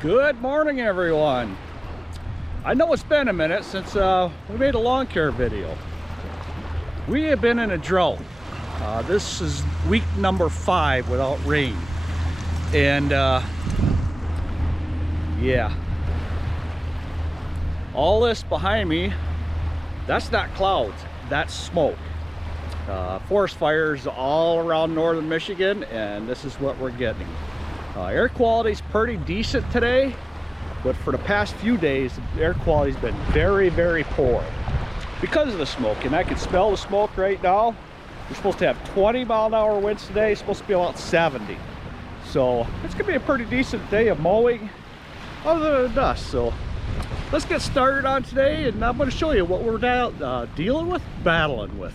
Good morning, everyone. I know it's been a minute since we made a lawn care video. We have been in a drought. This is week number 5 without rain. And yeah, all this behind me, that's not clouds, that's smoke. Forest fires all around northern Michigan, and this is what we're getting. Air quality's pretty decent today, but for the past few days, the air quality's been very, very poor because of the smoke. And I can smell the smoke right now. We're supposed to have 20-mile-an-hour winds today. It's supposed to be about 70. So it's gonna be a pretty decent day of mowing other than dust. So let's get started on today, and I'm gonna show you what we're dealing with, battling with.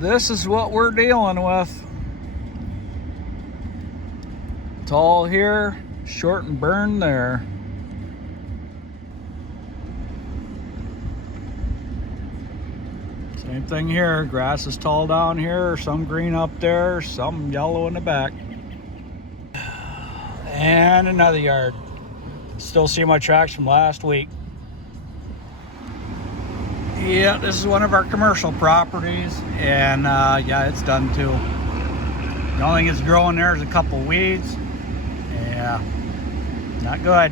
This is what we're dealing with. Tall here, short and burned there. Same thing here. Grass is tall down here, some green up there, some yellow in the back. And another yard. Still see my tracks from last week. Yeah, this is one of our commercial properties, and yeah, it's done too. The only thing that's growing there is a couple weeds. Yeah, not good.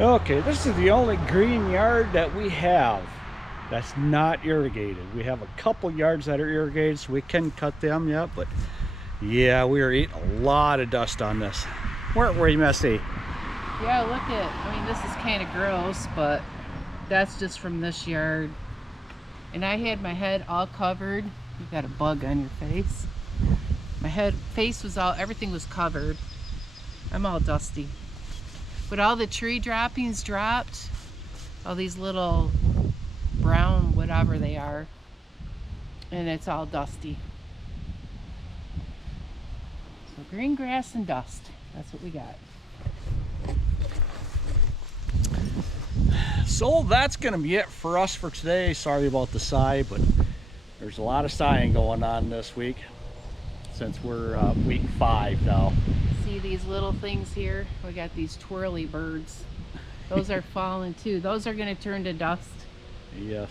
Okay, this is the only green yard that we have that's not irrigated. We have a couple yards that are irrigated, so we can cut them yet, but yeah, we are eating a lot of dust on this. Weren't we, Missy? Yeah, look at, I mean, this is kind of gross, but that's just from this yard. And I had my head all covered. You got a bug on your face. My face was all, everything was covered. I'm all dusty. But all the tree droppings dropped. All these little brown, whatever they are. And it's all dusty. So green grass and dust. That's what we got. So that's going to be it for us for today. Sorry about the sigh, but there's a lot of sighing going on this week since we're week 5 now. See these little things here? We got these twirly birds. Those are falling too. Those are going to turn to dust. Yes,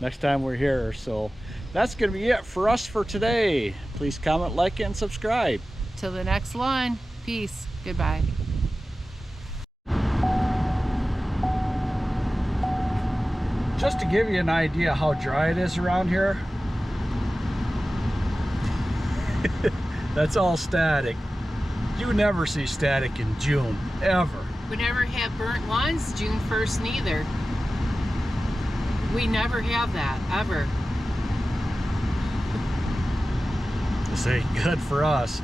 next time we're here. So that's going to be it for us for today. Please comment, like, and subscribe. Till the next one. Peace. Goodbye. Just to give you an idea how dry it is around here, that's all static. You never see static in June, ever. We never have burnt lawns June 1st neither. We never have that, ever. This ain't good for us.